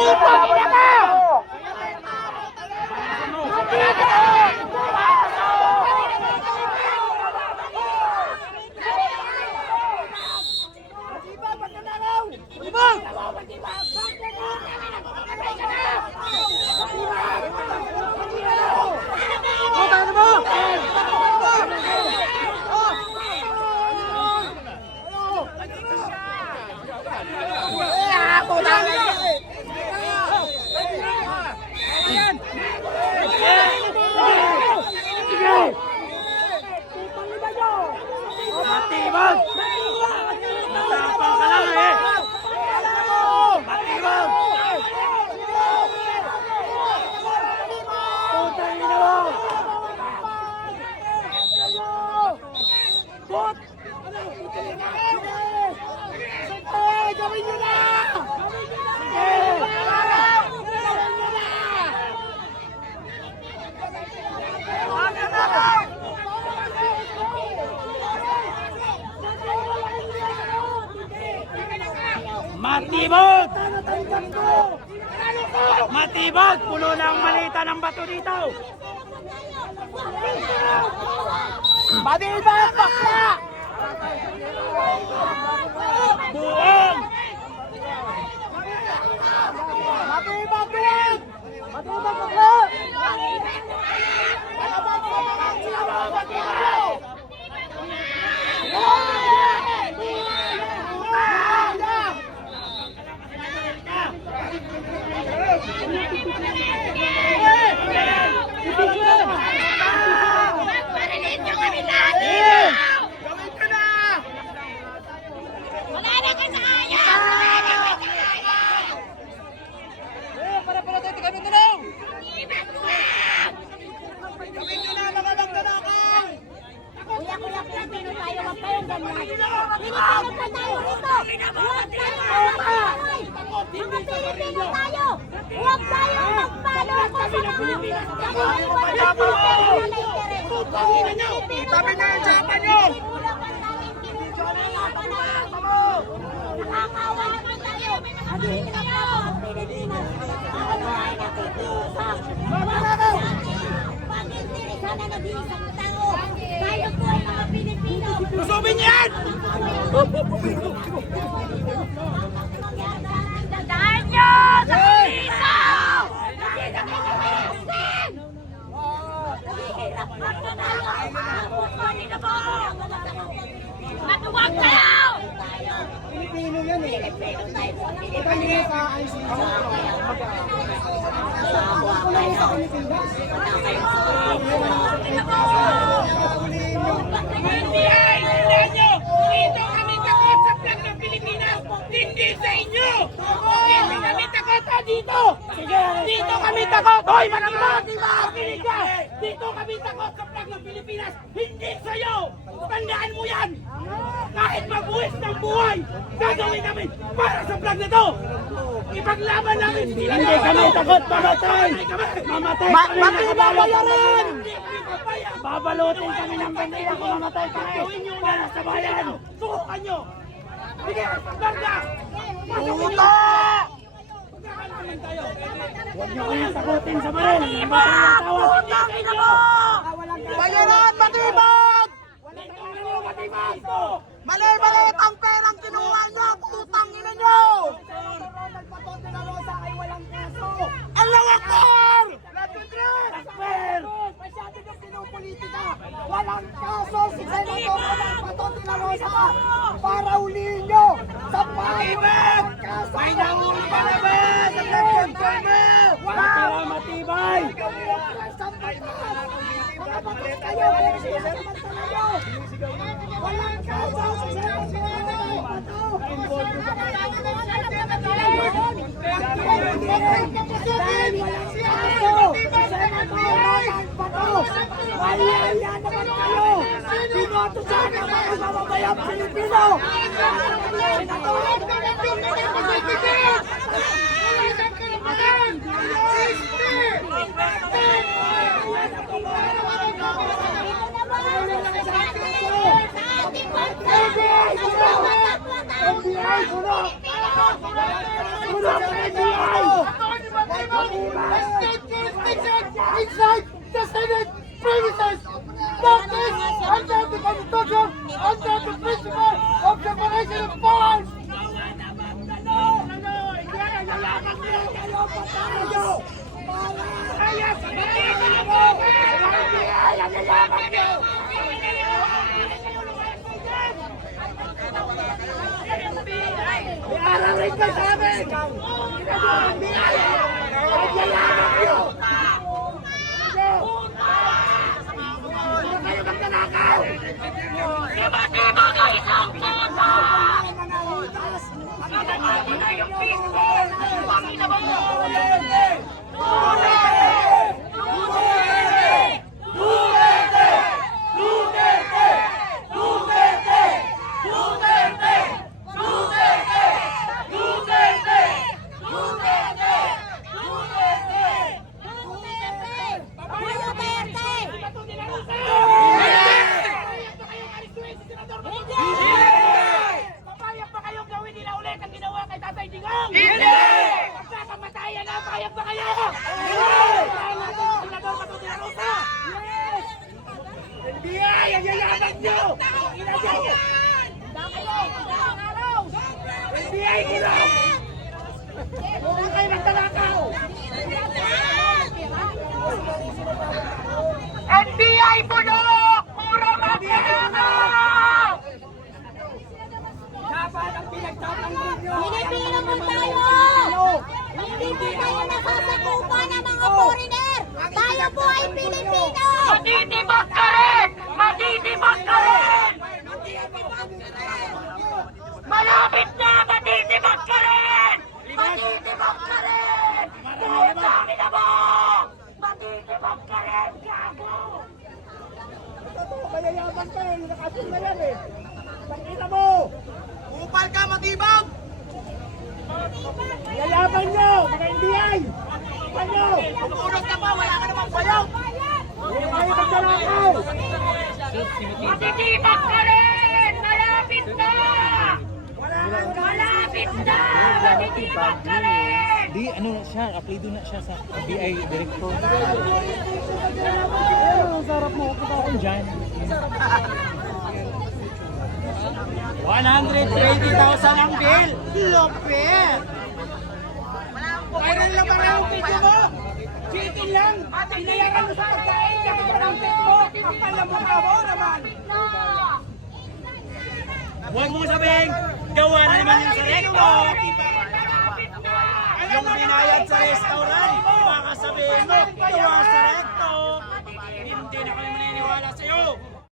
Putang ina ka! Matibag! Nasapang ka lang eh! Matibag! Putang ina mo! Put! Sige! Gawin nyo na! Matibag! Matibag! Puno ng malita ng bato dito! Matibag! Bakla! Buong! Matibag! Buong! Matibag! Bakla! Huwag tayo magpalo kasi na Itabi na yung japa nyo! nakakawa naman tayo. Pag-intirisan na nag-iisang tao. Tayo po ay mga Pilipino. Lusubin yan! Dadaan nyo sa pulisaw! Naghihirap-rap na tayo! Abot mo nito po! Natuwag kayo! Pilipino yan eh. Pilipino tayo sa Ito niya sa ICC. Dito kami takot sa flag ng Pilipinas, hindi sa inyo! Dito kami takot dito! Dito kami takot! Hoy, matibag! Makinig ka! Dito kami takot sa flag ng Pilipinas, hindi sa'yo! Tandaan mo yan! Kahit magbuwis ng buhay, gagawin namin para sa flag na to! Ipaglaban namin sila! Hindi kami takot mamatay! Mamatay kami nakabayaran! Babalutin kami ng bandila kung mamatay kami! Gawin nyo Para sa bayan! Subukan nyo! Sige, Barda! Puta! Huwag niyo kami sagutin sa baril! Namatay ang tawag! Putang ina mo! Bayaran! Matibag! Mali-maliit ang perang kinuha niyo! Putang ina niyo! Allahu Akbar! Akbar! Masyado ng pinupolitika. Walang kaso si Senator Ronald Baton de la Rosa para ulihin nyo sa Matibag! May nahuli ka na ba? Sa control mo! Matibay! Matibay! Mga batas kayo, pero sinasamantala nyo. Walang kaso si Senator Malaya naman kayo! Binoto sa akin ang mga mamamayang Pilipino! FBI! Sunod! Sunod sa FBI! state jurisdiction inside the Senate premises. That is under the Constitution, under the principle of separation of powers. Ararin ka sa amin! Nagyayabang nyo! Huwag kayo magtanakaw! Iba ka isang puta! Pinagmati na yung pisto! Pangina mo! Papayag pa kayong gawin nila ulit ang ginawa kay Tatay Digong? Hindi! Pagkakamatayan na, payag pa kayo? Senador Bato de la Rosa! NBI! Ang yayabang nyo! NBI! Gulong! Huwag kayo magtanakaw! NBI bulok! Puro magtanakaw! Dapat ang pinagtatanggol nyo! Pilipino po tayo! Hindi po tayo nasasakupan ng mga foreigner! Tayo po ay Pilipino! Matitibag ka rin! Matitibag ka rin! Malapit na! Matitibag ka rin! Matitibag ka rin! Putang ina mo! Matitibag ka rin! Gago! Totoo, mayayabang ka eh! Nakasin na yan eh! Pakita mo! Upal ka, matibag! Yayabang nyo! Mga NBI! Pakita nyo! Pumurot ka pa, wala ka namang bayaw! Huwag kayo magtanakaw! Matitibag ka rin! Malapit na! Malapit na! Matitibag ka rin! Di ano na siya, apelido na siya sa BI director. Ang sarap mo, kita ako dyan. 120,000 ang bill! Lopet! Viral na ba ang video mo? Chicken lang! Pinayaran mo sa pagkain! Kaya ka ng pet mo! Ang palamukha mo naman! Huwag mo sabihin, gawa na naman yung sa recto! Yung binayad sa